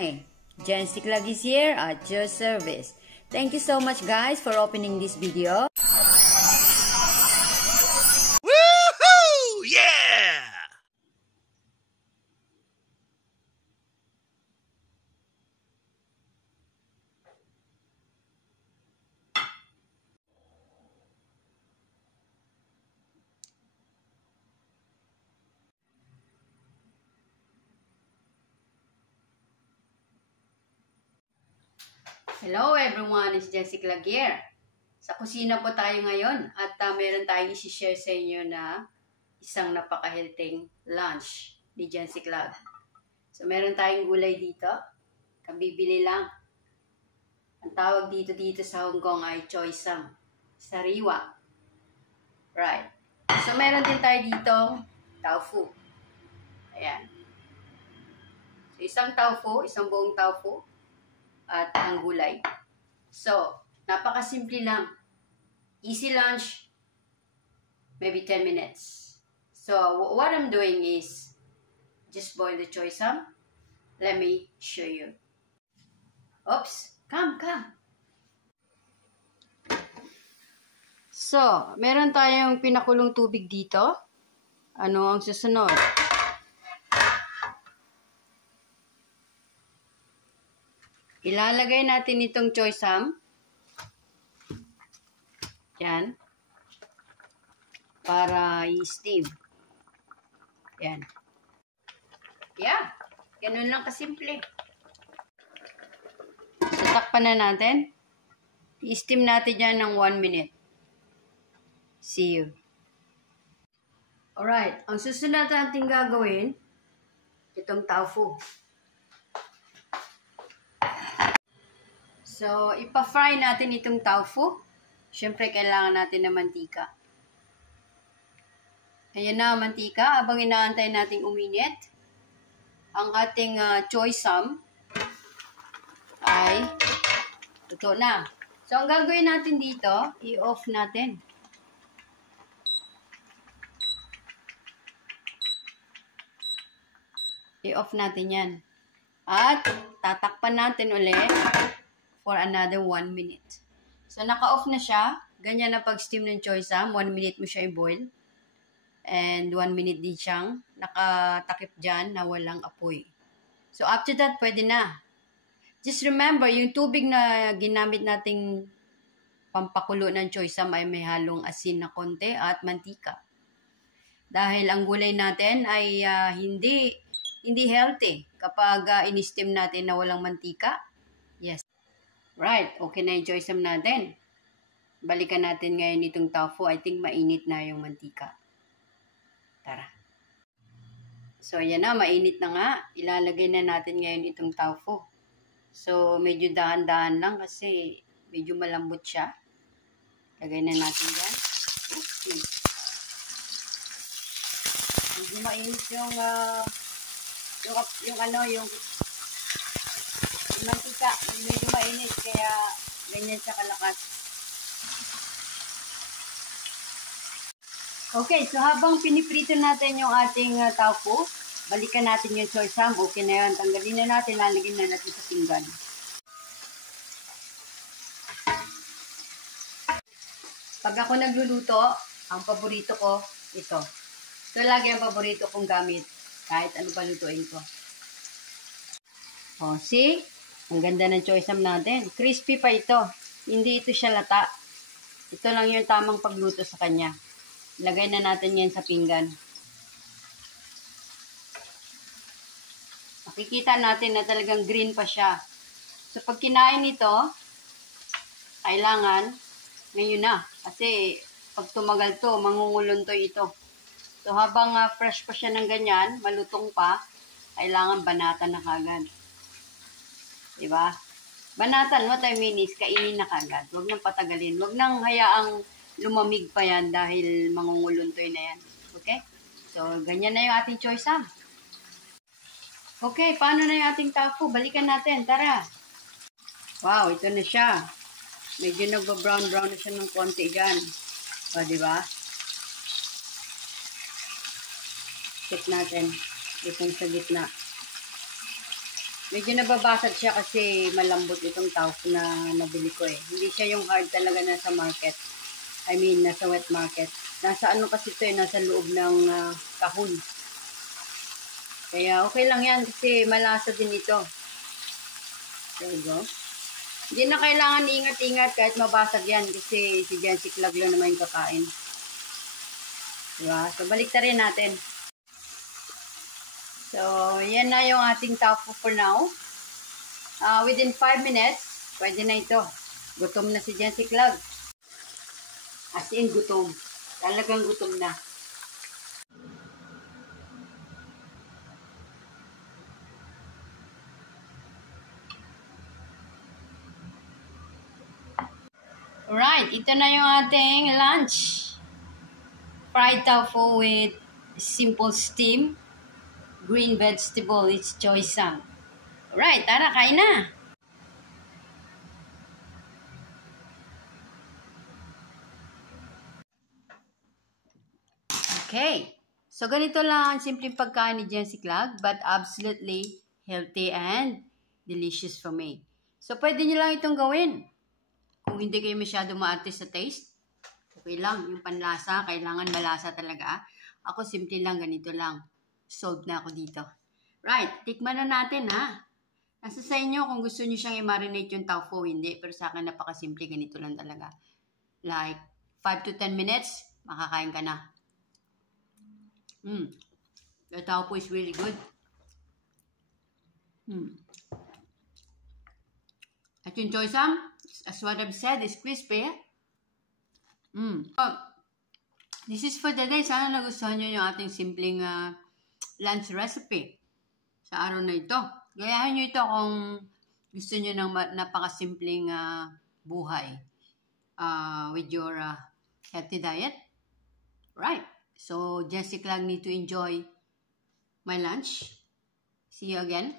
Hi! Jen Siklag is here at your service. Thank you so much guys for opening this video. Woohoo! Yeah! Hello everyone, it's Jessica Laguerre. Sa kusina po tayo ngayon at meron tayong isi-share sa inyo na isang napaka-healthy lunch ni Jessica Lag. So meron tayong gulay dito, kabibili lang. Ang tawag dito sa Hong Kong ay choy sam, sariwa. Right. So meron din tayo dito tofu. Ayan. So isang tofu, isang buong tofu. At ang gulay. So, napakasimple lang. Easy lunch, maybe 10 minutes. So, what I'm doing is, just boil the choy sam. Let me show you. Oops, come. So, meron tayong pinakulong tubig dito. Ano ang susunod? Ilalagay natin itong choy sam. Yan. Para i-steam. Yan. Yeah. Ganun lang kasimple. So, takpan na natin. I-steam natin yan ng 1 minute. See you. Alright. Ang susunod natin gagawin, itong tofu. So, ipa-fry natin itong tofu. Siyempre, kailangan natin ng mantika. Ayan na ang mantika. Habang inaantay nating uminit, ang ating choy sam ay luto na. So, ang gagawin natin dito, i-off natin. I-off natin yan. At, tatakpan natin ulit for another 1 minute. So, naka-off na siya. Ganyan na pag-steam ng choy sam. 1 minute mo siya i-boil. And 1 minute din siyang nakatakip dyan na walang apoy. So, after that, pwede na. Just remember, yung tubig na ginamit nating pampakulo ng choy sam ay may halong asin na konti at mantika. Dahil ang gulay natin ay hindi healthy kapag in-steam natin na walang mantika. Yes. Right, okay na yung choy sam natin. Balikan natin ngayon itong tofu. I think mainit na yung mantika. Tara. So, ayan na, mainit na nga. Ilalagay na natin ngayon itong tofu. So, medyo dahan-dahan lang kasi medyo malambot siya. Lagay na natin dyan. Okay. Medyo mainit yung mantika, medyo mainit, kaya ganyan siya kalakas. Okay, so habang piniprito natin yung ating tofu, balikan natin yung choy sam. Okay na yun. Tanggalin na natin, lalagyan na natin sa pinggan. Pag ako nagluluto, ang paborito ko, ito. Ito lagi ang paborito kong gamit, kahit ano pa lutuin ko. Oh, see? Ang ganda ng choy sam natin. Crispy pa ito. Hindi ito siya lata. Ito lang yung tamang pagluto sa kanya. Lagay na natin yan sa pinggan. Makikita natin na talagang green pa siya. So, pag kinain ito, kailangan ngayon na. Kasi, pag tumagal to, mangunguluntoy ito. So, habang fresh pa siya ng ganyan, malutong pa, kailangan banatan na kagad. Diba? Banatan, what I mean is, kainin na kagad. Huwag nang patagalin. Huwag nang hayaang lumamig pa yan dahil mangunguluntoy na yan. Okay? So, ganyan na yung ating choy sam. Okay, paano na yung ating tofu? Balikan natin. Tara. Wow, ito na siya. Medyo nagba-brown na siya ng konti dyan. O, diba? Check natin. Itong sa gitna. Medyo nababasag siya kasi malambot itong tofu na nabili ko eh. Hindi siya yung hard talaga na sa market. I mean, nasa wet market. Nasa ano kasi ito eh, nasa loob ng kahon. Kaya okay lang yan kasi malasa din ito. There you go. Hindi na kailangan ingat-ingat kahit mabasag yan kasi si Jency Clag lang naman yung kakain. Diba? So, balik na rin natin. So, yan na yung ating tofu for now. Within 5 minutes, pwede na ito. Gutom na si Jency Clag. As in, gutom. Talagang gutom na. Alright, ito na yung ating lunch. Fried tofu with simple steam. Green vegetable, it's choy sang. Alright, tara, kain na. Okay. So, ganito lang ang simpleng pagkain ni Jency Clag, but absolutely healthy and delicious for me. So, pwede nyo lang itong gawin. Kung hindi kayo masyado maarte sa taste, okay lang. Yung panlasa, kailangan malasa talaga. Ako, simple lang, ganito lang. Sold na ako dito. Right, tikman na natin ha. Nasa sa inyo kung gusto nyo siyang i-marinate yung tofu, hindi. Pero sa akin, napakasimple, ganito lang talaga. Like, 5 to 10 minutes, makakain ka na. The tofu is really good. At yung choy sam, as what I've said, is crispy. This is for the day. Sana nagustuhan nyo yung ating simpleng lunch recipe sa araw na ito. Gayahin nyo ito kung gusto nyo ng napakasimpleng buhay with your healthy diet. Right. So, Jency Clag need to enjoy my lunch. See you again.